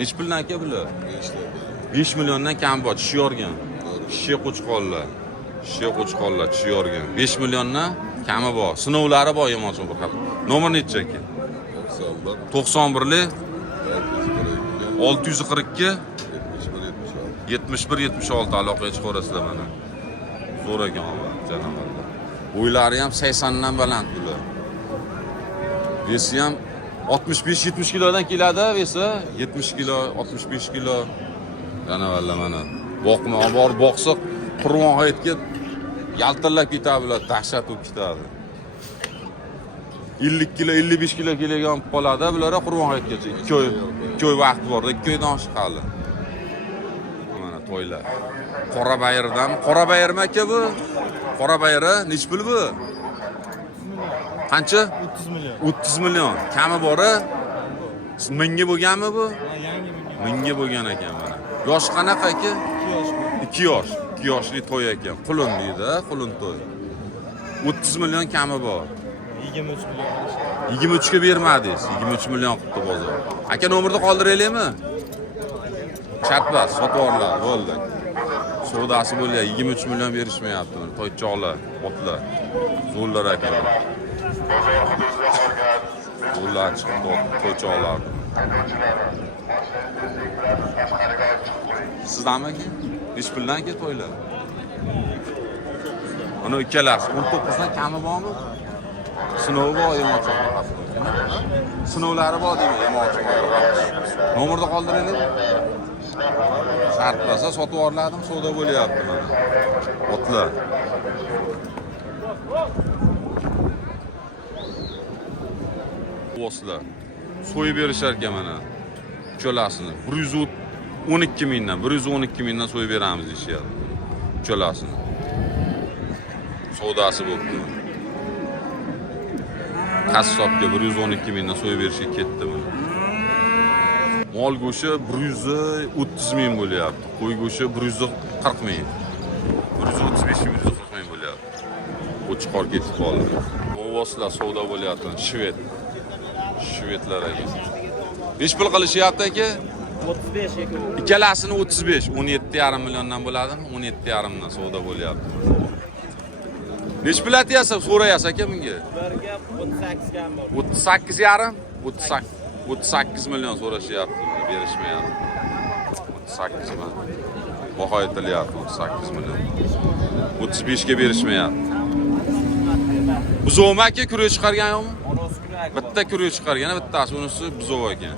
Necha puldan aka bular? 5 milliondan kam bor, tushyorgan. Kishi qo'chqonlar. Tushyorgan. 5 milliondan kami bor. Sinovlari bor yomoncha bir xil. Nomer necha aka? 91lik 642 71-76 aloqaga chiqaverasizlar mana. Zo'r ekan janob. Bo'ylari ham 80 dan baland bular. Vesi ham 65-70 kilodan keladi, vesi 70 kilo, 65 kilo. Janavarlar mana. Boqsa Qur'on hayitga yaltillab ketadi bular, dahshat bo'lib ketadi. 50 kilo, 55 kilo kelgan qoladi bular Qur'on hayitgacha. 2 oy vaqt bor, 2 oydan chiqadi. Mana to'ylar. Qora bayirdan, qora bayirmi aka bu? Qora bayiri nech pul bu? Qancha? 30 million. 30 million. Kami bor-a? Mingga bo'lganmi bu? Yangi Mingga bo'lgan ekan mana. Yosh qanaqa aka? 2 yosh. 2 yoshli to'y ekan. Qulun deydi, qulun to'y. 30 million kami bor. 23 million. 23 ga bermadingiz. 23 million qilibdi bozor. Aka nomerni qoldiraylikmi? Chatbas, sotvorlar, bo'ldi. Savdosi bo'lyapti. 23 million berishmayapti. To'ychoqlar, otlar. Zo'rlar ekan. Zo'rlar chiqdi, to'ychoqlar. Sizdanmi aka? Nech puldan aka to'ylar? Ana ikkalasi 19 dan kami bormi? Sinov bor, yomoncha. Sinovlari bor deymi, yomoncha. Nomerni qoldiraylik. Shart bo'lsa sotib yuborladim, savdo bo'lyapti mana. Otlar. O'slar. So'yib berishar ekan mana. Cho'lasini 112 mingdan, 112 mingdan so'yib beramiz deyishyapti. Cho'lasini. Savdosi bo'libdi. Qassobga 112 mingdan so'yib berishga ketdi mana. Mol go'shti 130 ming bo'lyapti. Qo'y go'shti 140 ming. 135 ming, 140 ming bo'lyapti. Qo'chqor ketib qoldi. O'voslar savdo bo'lyapti. Shvedlar ekan. Nech pul qilishyapti aka? 35 ekan. Ikkalasini 35, 17,5 milliondan bo'ladimi? 17,5 dan savdo bo'lyapti. Nech pul aytyapsiz? So'rayapsiz aka bunga? Ularga 38 kam bor. 38,5? 38 million so'rashyapti, berishmayapti. 38 million. Baho aytilyapti 38 million. 35 ga berishmayapti. Buzovmi aka kurov chiqargan yo'qmi? Bitta kurov chiqargan, bittasi unisi buzov ekan.